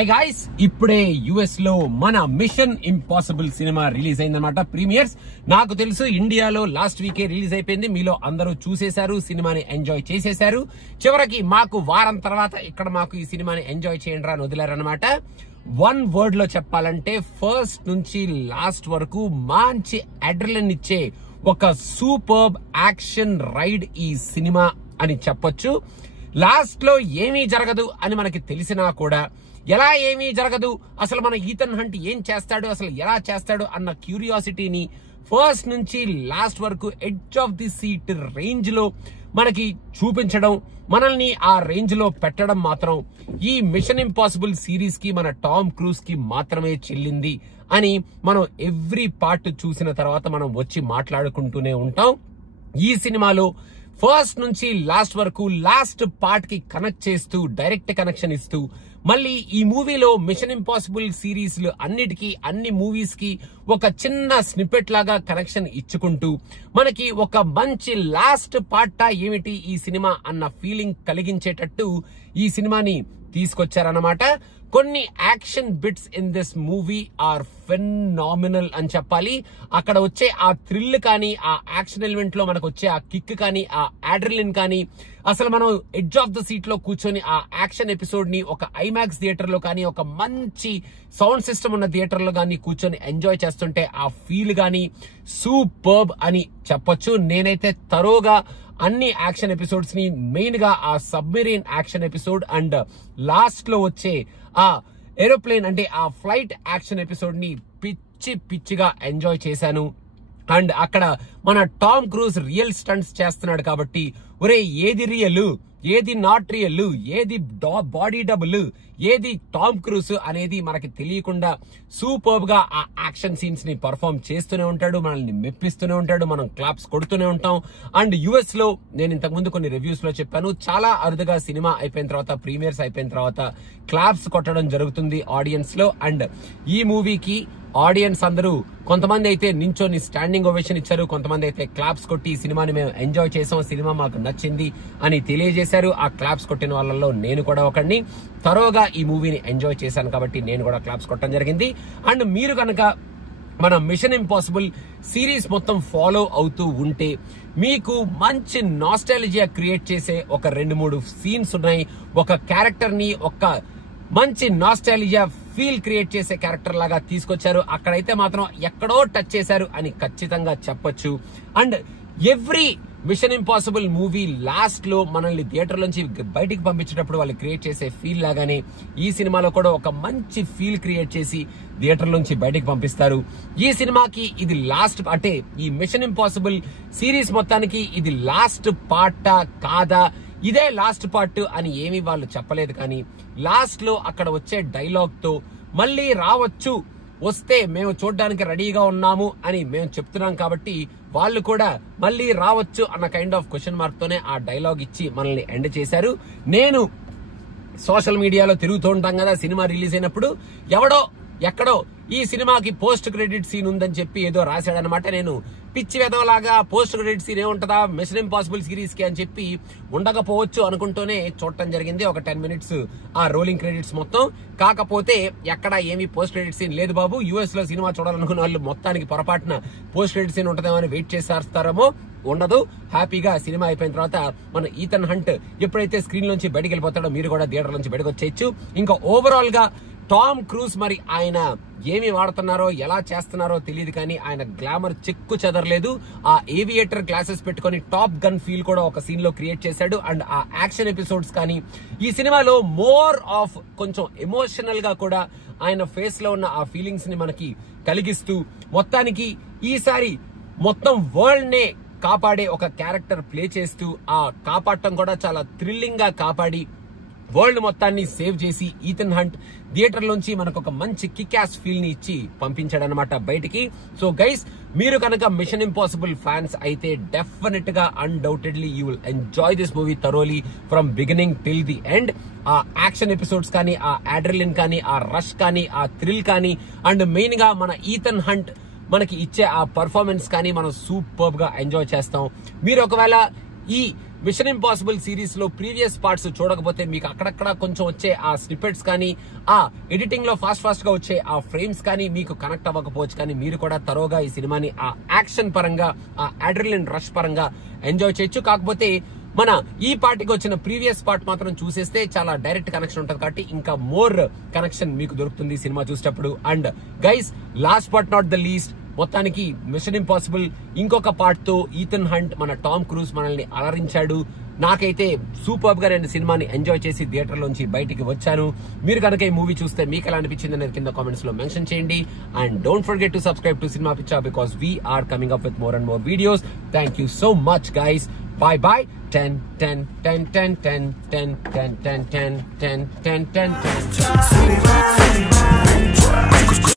Hi guys, ఇప్పుడే US లో మన మిషన్ ఇంపాసిబుల్ సినిమా రిలీజ్ అయిందన్నమాట. ప్రీమియర్స్ నాకు తెలుసు ఇండియాలో లాస్ట్ వీకే రిలీజ్ అయిపోయింది. మీలో అందరూ చూసేశారు, సినిమాని ఎంజాయ్ చేసేశారు. చివరికి మాకు వారం తర్వాత ఇక్కడ మాకు ఈ సినిమాని ఎంజాయ్ చేయండి అని వదిలారనమాట. వన్ వర్డ్ లో చెప్పాలంటే ఫస్ట్ నుంచి లాస్ట్ వరకు మంచి అడ్రిలిన్ ఇచ్చే ఒక సూపర్బ్ యాక్షన్ రైడ్ ఈ సినిమా అని చెప్పొచ్చు. లాస్ట్ లో ఏమీ జరగదు అని మనకి తెలిసినా కూడా ఎలా ఏమీ జరగదు, అసలు మన ఈథన్ హంట్ ఏం చేస్తాడు, అసలు ఎలా చేస్తాడు అన్న క్యూరియాసిటీని ఫస్ట్ నుంచి లాస్ట్ వరకు edge of the seat range లో మనకి చూపించడం, మనల్ని ఆ రేంజ్ లో పెట్టడం మాత్రం ఈ మిషన్ ఇంపాసిబుల్ సిరీస్ కి మన టామ్ క్రూజ్ కి మాత్రమే చెల్లింది అని మనం ఎవ్రీ పార్ట్ చూసిన తర్వాత మనం వచ్చి మాట్లాడుకుంటూనే ఉంటాం. ఈ సినిమాలో ఫస్ట్ నుంచి లాస్ట్ వరకు లాస్ట్ పార్ట్ కి కనెక్ట్ చేస్తూ డైరెక్ట్ కనెక్షన్ ఇస్తూ మళ్ళీ ఈ మూవీలో మిషన్ ఇంపాసిబుల్ సిరీస్ అన్నిటికీ అన్ని మూవీస్ కి ఒక చిన్న స్నిప్పెట్ లాగా కనెక్షన్ ఇచ్చుకుంటూ మనకి ఒక మంచి లాస్ట్ పార్ట్ ఏమిటి ఈ సినిమా అన్న ఫీలింగ్ కలిగించేటట్టు ఈ సినిమాని తీసుకొచ్చారన్నమాట. కొన్ని action bits in this movie are phenomenal అని చెప్పాలి. అక్కడ వచ్చే ఆ థ్రిల్ కానీ, ఆ యాక్షన్ ఎలిమెంట్ లో మనకు వచ్చే ఆ కిక్ కానీ, ఆ అడ్రిలిన్ కానీ, అసలు మనం ఎడ్జ్ ఆఫ్ ద సీట్ లో కూర్చొని ఆ యాక్షన్ ఎపిసోడ్ ని ఒక ఐమాక్స్ థియేటర్ లో కానీ, ఒక మంచి సౌండ్ సిస్టమ్ ఉన్న థియేటర్ లో కానీ కూర్చొని ఎంజాయ్ చేస్తుంటే ఆ ఫీల్ కానీ సూపర్బ్ అని చెప్పొచ్చు. నేనైతే తరోగా అన్ని యాక్షన్ ఎపిసోడ్స్ ని, మెయిన్ గా ఆ submarine action episode and last లో వచ్చే ఆ ఏరోప్లేన్ అంటే ఆ ఫ్లైట్ యాక్షన్ ఎపిసోడ్ ని పిచ్చిగా ఎంజాయ్ చేశాను. అండ్ అక్కడ మన టామ్ క్రూజ్ రియల్ స్టంట్స్ చేస్తున్నాడు కాబట్టి ఒరే ఏది రియల్, ఏది నాట్ రియల్, ఏది బాడీ డబుల్, ఏది టామ్ క్రూజ్ అనేది మనకి తెలియకుండా సూపర్బ్ గా ఆ యాక్షన్ సీన్స్ ని పర్ఫార్మ్ చేస్తూనే ఉంటాడు, మనల్ని మెప్పిస్తూనే ఉంటాడు, మనం క్లాప్స్ కొడుతూనే ఉంటాం. అండ్ యుఎస్ లో నేను ఇంతకు ముందు కొన్ని రివ్యూస్ లో చెప్పాను, చాలా అరుదుగా సినిమా అయిపోయిన తర్వాత, ప్రీమియర్స్ అయిపోయిన తర్వాత క్లాప్స్ కొట్టడం జరుగుతుంది ఆడియన్స్ లో. అండ్ ఈ మూవీకి ఆడియన్స్ అందరూ కొంతమంది అయితే నించొని స్టాండింగ్ ఓవేషన్ ఇచ్చారు, కొంతమంది అయితే క్లాప్స్ కొట్టి ఈ సినిమాని మేము ఎంజాయ్ చేసాం, సినిమా మాకు నచ్చింది అని తెలియజేశారు. ఆ క్లాప్స్ కొట్టిన వాళ్ళలో నేను కూడా ఒకడిని. తరోగా ఈ మూవీని ఎంజాయ్ చేశాను కాబట్టి నేను కూడా క్లాప్స్ కొట్టడం జరిగింది. అండ్ మీరు కనుక మన మిషన్ ఇంపాసిబుల్ సిరీస్ మొత్తం ఫాలో అవుతూ ఉంటే మీకు మంచి నాస్టాలజియా క్రియేట్ చేసే ఒక 2-3 సీన్స్ ఉన్నాయి. ఒక క్యారెక్టర్ ని ఒక మంచి నాస్టాలజియా ఫీల్ క్రియేట్ చేసే క్యారెక్టర్ లాగా తీసుకొచ్చారు. అక్కడైతే మాత్రం ఎక్కడో టచ్ చేశారు అని ఖచ్చితంగా చెప్పొచ్చు. And every mission impossible movie last లో మనల్ని థియేటర్ నుంచి బయటికి పంపించేటప్పుడు వాళ్ళు క్రియేట్ చేసే ఫీల్ లాగానే ఈ సినిమాలో కూడా ఒక మంచి ఫీల్ క్రియేట్ చేసి థియేటర్ నుంచి బయటికి పంపిస్తారు. ఈ సినిమాకి ఇది లాస్ట్ అంటే ఈ మిషన్ ఇంపాసిబుల్ సిరీస్ మొత్తానికి ఇది లాస్ట్ పార్టా కాదా, ఇదే లాస్ట్ పార్ట్ అని ఏమీ వాళ్ళు చెప్పలేదు. కానీ లాస్ట్ లో అక్కడ వచ్చే డైలాగ్ తో మళ్ళీ రావచ్చు, వస్తే మేము చూడడానికి రెడీగా ఉన్నాము అని మేము చెప్తున్నాం కాబట్టి వాళ్ళు కూడా మళ్ళీ రావచ్చు అన్న కైండ్ ఆఫ్ క్వశ్చన్ మార్క్ తోనే ఆ డైలాగ్ ఇచ్చి మనల్ని ఎండ్ చేశారు. నేను సోషల్ మీడియాలో తిరుగుతూ ఉంటాం కదా, సినిమా రిలీజ్ అయినప్పుడు ఎవడో ఎక్కడో ఈ సినిమాకి పోస్ట్ క్రెడిట్ సీన్ ఉందని చెప్పి ఏదో రాశాడనమాట. నేను పిచ్చి వెదవలాగా పోస్ట్ క్రెడిట్ సీన్ ఏముంటదా మిషన్ ఇంపాసిబుల్ సిరీస్ కి అని చెప్పి ఉండకపోవచ్చు అనుకుంటూనే చూడటం జరిగింది. ఒక 10 మినిట్స్ ఆ రోలింగ్ క్రెడిట్స్ మొత్తం. కాకపోతే ఎక్కడ ఏమీ పోస్ట్ క్రెడిట్ సీన్ లేదు బాబు. యుఎస్ లో సినిమా చూడాలనుకున్న వాళ్ళు మొత్తానికి పొరపాటున పోస్ట్ క్రెడిట్ సీన్ ఉంటుందేమో అని వెయిట్ చేస్తారేమో, ఉండదు. హ్యాపీగా సినిమా అయిపోయిన తర్వాత మన ఈథన్ హంట్ ఎప్పుడైతే స్క్రీన్ నుంచి బయటకు వెళ్ళిపోతాడో మీరు కూడా థియేటర్ నుంచి బయటకు వచ్చేయచ్చు. ఇంకా ఓవరాల్ గా టామ్ క్రూజ్ మరి ఆయన ఏమి వాడుతున్నారో ఎలా చేస్తున్నారో తెలియదు కానీ ఆయన గ్లామర్ చెక్కు చెదరలేదు. ఆ ఏవియేటర్ గ్లాసెస్ పెట్టుకుని టాప్ గన్ ఫీల్ కూడా ఒక సీన్ లో క్రియేట్ చేశాడు. అండ్ ఆ యాక్షన్ ఎపిసోడ్స్ కానీ ఈ సినిమాలో మోర్ ఆఫ్ కొంచెం ఎమోషనల్ గా కూడా ఆయన ఫేస్ లో ఉన్న ఆ ఫీలింగ్స్ ని మనకి కలిగిస్తూ మొత్తానికి ఈసారి మొత్తం వరల్డ్ నే కాపాడే ఒక క్యారెక్టర్ ప్లే చేస్తూ ఆ కాపాడటం కూడా చాలా థ్రిల్లింగ్ గా కాపాడి వరల్డ్ మొత్తాన్ని సేవ్ చేసి ఈథన్ హంట్ థియేటర్ లోంచి మనకు ఒక మంచి కిక్ యాస్ ఫీల్ ని ఇచ్చి పంపించాడనమాట బయటికి. సో గైస్, మీరు కనుక మిషన్ ఇంపాసిబుల్ ఫ్యాన్స్ అయితే డెఫినెట్ గా undoubtedly you will enjoy this movie thoroughly from beginning till the end. ఆ యాక్షన్ ఎపిసోడ్స్ కానీ, ఆ అడ్రిలిన్ కానీ, ఆ రష్ కానీ, ఆ థ్రిల్ కానీ, అండ్ మెయిన్ గా మన ఈథన్ హంట్ మనకి ఇచ్చే ఆ పర్ఫార్మెన్స్ కానీ మనం సూపర్బ్ గా ఎంజాయ్ చేస్తాం. మీరు ఒకవేళ ఈ మిషన్ ఇంపాసిబుల్ సిరీస్ లో ప్రీవియస్ పార్ట్స్ చూడకపోతే మీకు అక్కడక్కడ కొంచెం వచ్చే ఆ స్నిప్పెట్స్ కానీ ఆ ఎడిటింగ్ లో ఫాస్ట్ గా వచ్చే ఆ ఫ్రేమ్స్ కానీ మీకు కనెక్ట్ అవ్వకపోవచ్చు, కానీ మీరు కూడా తరోగా ఈ సినిమాని ఆ యాక్షన్ పరంగా ఆ అడ్రినలిన్ రష్ పరంగా ఎంజాయ్ చేయొచ్చు. కాకపోతే మన ఈ పార్టీకి వచ్చిన ప్రీవియస్ పార్ట్ మాత్రం చూసేస్తే చాలా డైరెక్ట్ కనెక్షన్ ఉంటుంది కాబట్టి ఇంకా మోర్ కనెక్షన్ మీకు దొరుకుతుంది సినిమా చూసేటప్పుడు. And guys, last but not the least, మొత్తానికి మిషన్ ఇంపాసిబుల్ ఇంకొక పార్ట్ తో ఈథన్ హంట్ మన టామ్ క్రూజ్ మనల్ని అలరించాడు. నాకైతే సూపర్ గా నేను సినిమాని ఎంజాయ్ చేసి థియేటర్ లోంచి బయటికి వచ్చాను. మీరు కనుక ఈ మూవీ చూస్తే మీకు ఎలా అనిపించింది అనేది కింద కామెంట్స్ లో మెన్షన్ చేయండి. And don't forget to subscribe to cinema పిచ్చా because we are coming up with more and more videos. Thank you so much guys. Bye bye. 10 10 10 10 10 10 10 10 10 10 10 10 10